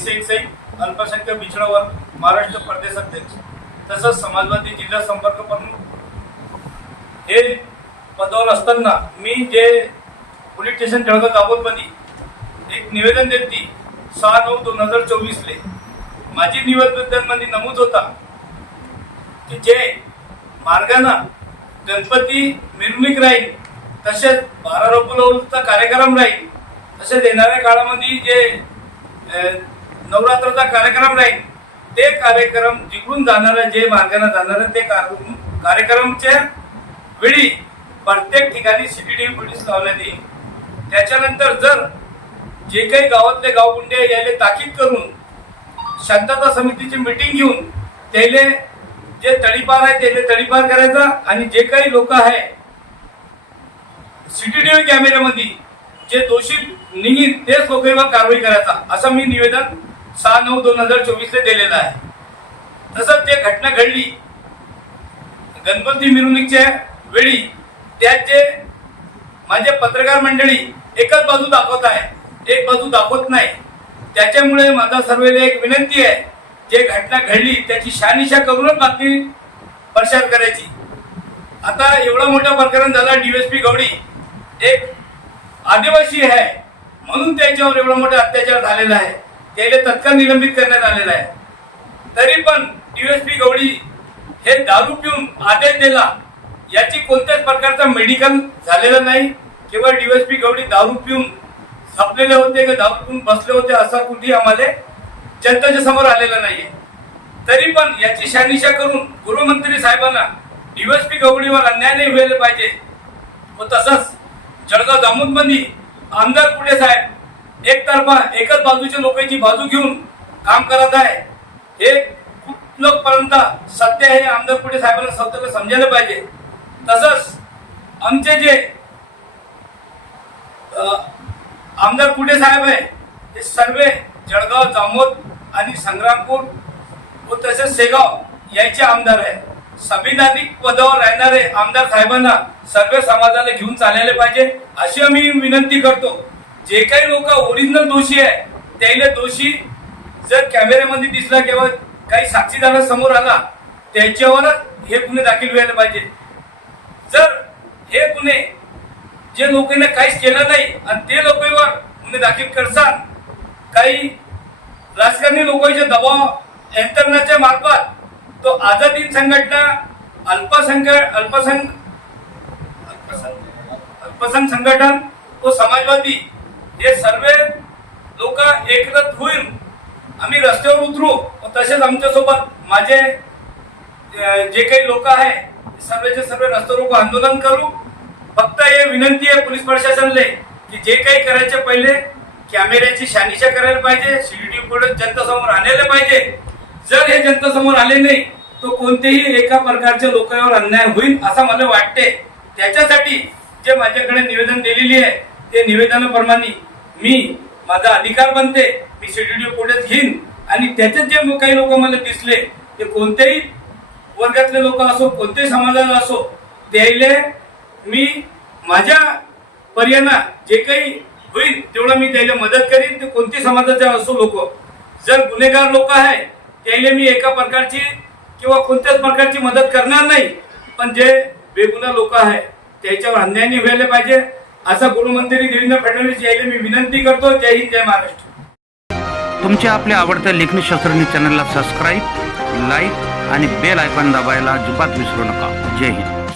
अल्पसंख्याक पिछडावर महाराष्ट्र प्रदेश अध्यक्ष तसंच समाजवादी जिल्हा संपर्क प्रमुख. हे पदावर असताना मी जे पोलीस स्टेशन जळगाव दाभोलमध्ये एक निवेदन देती सहा नऊ दोन हजार चोवीसले. माझी निवेदनमध्ये नमूद होता की जे मार्गानं गणपती मिरवणूक राहील तसेच बारा रोपलचा कार्यक्रम राहील तसेच येणाऱ्या काळामध्ये जे नवरात्राचा कार्यक्रम राहील ते कार्यक्रम जिकडून जाणारं जे मार्गाने जाणारं ते कार्यक्रमच्या वेळी प्रत्येक ठिकाणी सीसीटीव्ही पोलीस लावण्यात येईल त्याच्यानंतर जर जे काही गावातले गावगुंडे यायले ताकीद करून शांतता समितीची मिटिंग घेऊन त्याले जे तळीपार आहे त्याले तडीपार करायचा आणि जे काही लोक आहे सीसीटीव्ही कॅमेऱ्यामध्ये जे दोषी निघील तेच लोकांवर कारवाई करायचा. असं मी निवेदन सहा नऊ दोन हजार चोवीसला दिलेलं आहे. तसंच ते घटना घडली. गणपती मिरवणुकीच्या वेळी त्याचे जे माझे पत्रकार मंडळी एकच बाजू दाखवत आहे एक बाजू दाखवत नाही. त्याच्यामुळे माझा सर्वेला एक विनंती आहे जे घटना घडली त्याची शहानिशा करूनच बातमी प्रचार करायची. आता एवढा मोठा प्रकरण झाला डीएसपी गवडी एक आदिवासी आहे म्हणून त्याच्यावर एवढा मोठा अत्याचार झालेला आहे. त्याला तत्काळ निलंबित करण्यात आलेला आहे. तरी पण डीएसपी गवडी हे दारू पिऊन आदेश दिला याची कोणत्याच प्रकारचा मेडिकल झालेला नाही. केवळ डीएसपी गवडी दारू पिऊन झपलेले होते का दारू पिऊन बसले होते असा कुठेही आम्हाला जनतेच्या समोर आलेला नाहीये. तरी पण याची शहानिशा करून गृहमंत्री साहेबांना डीएसपी गवळीवर अन्याय नाही व्हायला पाहिजे. व तसंच जळगाव जामोदमध्ये आमदार पुढे साहेब एकतर्फा एकच बाजूच्या लोकांची बाजू घेऊन काम करत आहे. हे खूप लोकपर्यंत सत्य आहे आमदार पुढे साहेबांना स्वतःला समजायला पाहिजे. तसंच आमचे जे आमदार पुढे साहेब आहे हे सर्व जळगाव जामोद आणि संग्रामपूर व तसेच सेगाव याचे आमदार आहे संविधानिक पदावर राहणारे आमदार साहेबांना सर्व समाजाला घेऊन चालायला पाहिजे अशी आम्ही विनंती करतो. जे काही लोक ओरिजिनल दोषी आहे त्याला दोषी जर कॅमेऱ्यामध्ये दिसला किंवा काही साक्षीदारा समोर आला त्याच्यावरच हे गुन्हे दाखल व्हायला पाहिजे. जर हे गुन्हे जे लोकांना काहीच केलं नाही आणि ते लोकांवर गुन्हे दाखल करसान काही राजकारणी लोकांच्या दबाव यंत्रणाच्या मार्फत तो आझादी संघटना अल्पसंख्याक अल्पसंख्य अल्पसंख्य अल्पसंख्य संघटन व समाजवादी हे सर्व लोक एकत्र होईल आम्ही रस्त्यावर उतरू तसेच आमच्यासोबत माझे जे काही लोक आहे सर्वचे सर्व रस्ते रोको आंदोलन करू. फक्त हे विनंती आहे पोलीस प्रशासनले की जे काही करायचे पहिले कॅमेऱ्याची शानिशा करायला पाहिजे सीसीटीव्ही फुटेज जनतेसमोर आणायला पाहिजे. जर हे जनतेसमोर आले नाही तो कोणतेही एका प्रकारच्या लोकांवर अन्याय होईल असं मला वाटते. त्याच्यासाठी जे माझ्याकडे निवेदन दिलेली आहे ते निवेदनाप्रमाणे मी माझा अधिकार बनते मी सीसीटीव्ही पुढेच घेईन. आणि त्याच्यात जे काही लोक मला दिसले ते कोणत्याही वर्गातले लोक असो कोणत्याही समाजाला असो त्याले मी माझ्या पर्याना जे काही होईल तेवढं मी त्याला मदत करीन. ते कोणती समाजाचे असो लोक. जर गुन्हेगार लोक आहे त्याला मी एका प्रकारची किंवा कोणत्याच प्रकारची मदत करणार नाही. पण जे बेगुन्हा लोक आहे त्याच्यावर अन्याय व्हायला पाहिजे. असा गृहमंत्री देवेंद्र फडणवीस यायला मी विनंती करतो. जय हिंद जय महाराष्ट्र. तुमच्या आपल्या आवडत्या लेखनी शास्त्रज्ञ चॅनलला सबस्क्राईब लाईक आणि बेल आयकॉन दाबायला अजिबात विसरू नका. जय हिंद.